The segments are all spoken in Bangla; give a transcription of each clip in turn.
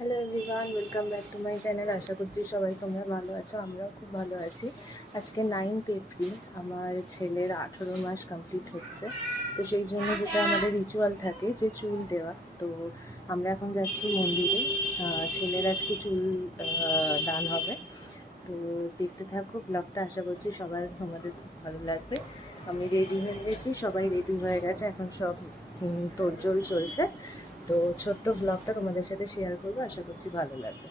Hello everyone, welcome back to my channel. আশা করছি সবাই তোমরা ভালো আছো, আমরাও খুব ভালো আছি। আজকে 9th এপ্রিল, আমার ছেলের 18 মাস কমপ্লিট হচ্ছে। তো সেই জন্য যেটা আমাদের রিচুয়াল থাকে যে চুল দেওয়া, তো আমরা এখন যাচ্ছি মন্দিরে। ছেলের আজকে চুল দান হবে। তো দেখতে থাকো ব্লগটা, আশা করছি সবার তোমাদের খুব ভালো লাগবে। আমি রেডি হয়ে গেছি, সবাই রেডি হয়ে গেছে, এখন সব তোড়জোড় চলছে। তো ছোট্ট ব্লগটা তোমাদের সাথে শেয়ার করবো, আশা করছি ভালো লাগবে।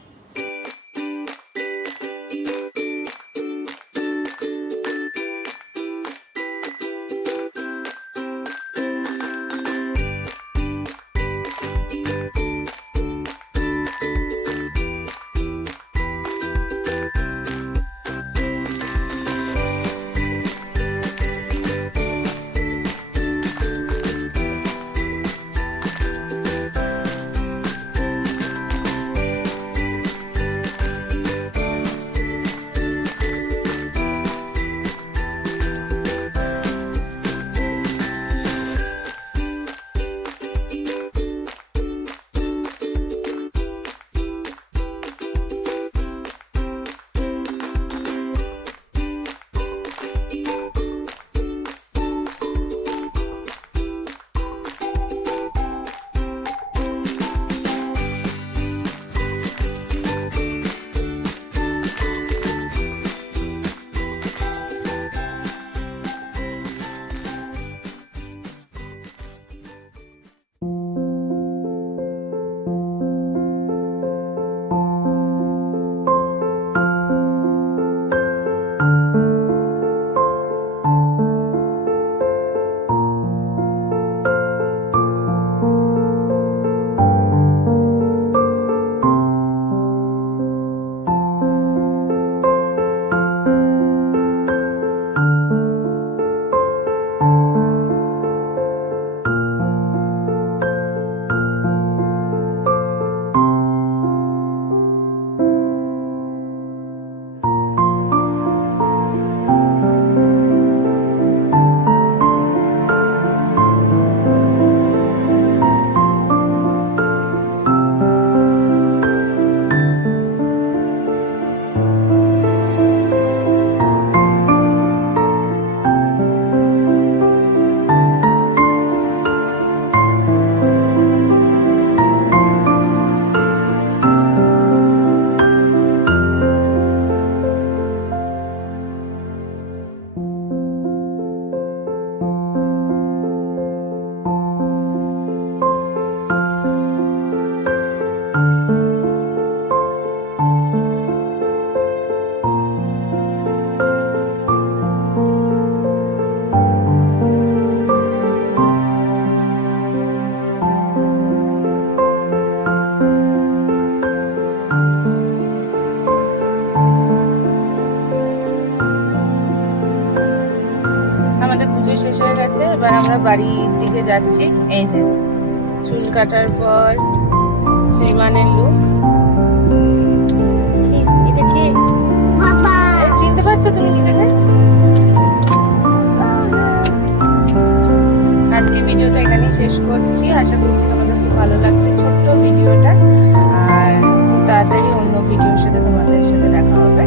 আমাদের পুজো শেষ হয়ে গেছে, এবার আমরা বাড়ির দিকে যাচ্ছি। এই যে চুল কাটার পর শ্রীমানের লুক। এটা কি চিনতে পারছো তুমি নিজেকে? আজকে ভিডিওটা এখানেই শেষ করছি, আশা করছি তোমাদের খুব ভালো লাগছে ছোট্ট ভিডিওটা। আর খুব তাড়াতাড়ি অন্য ভিডিওর সাথে তোমাদের সাথে দেখা হবে।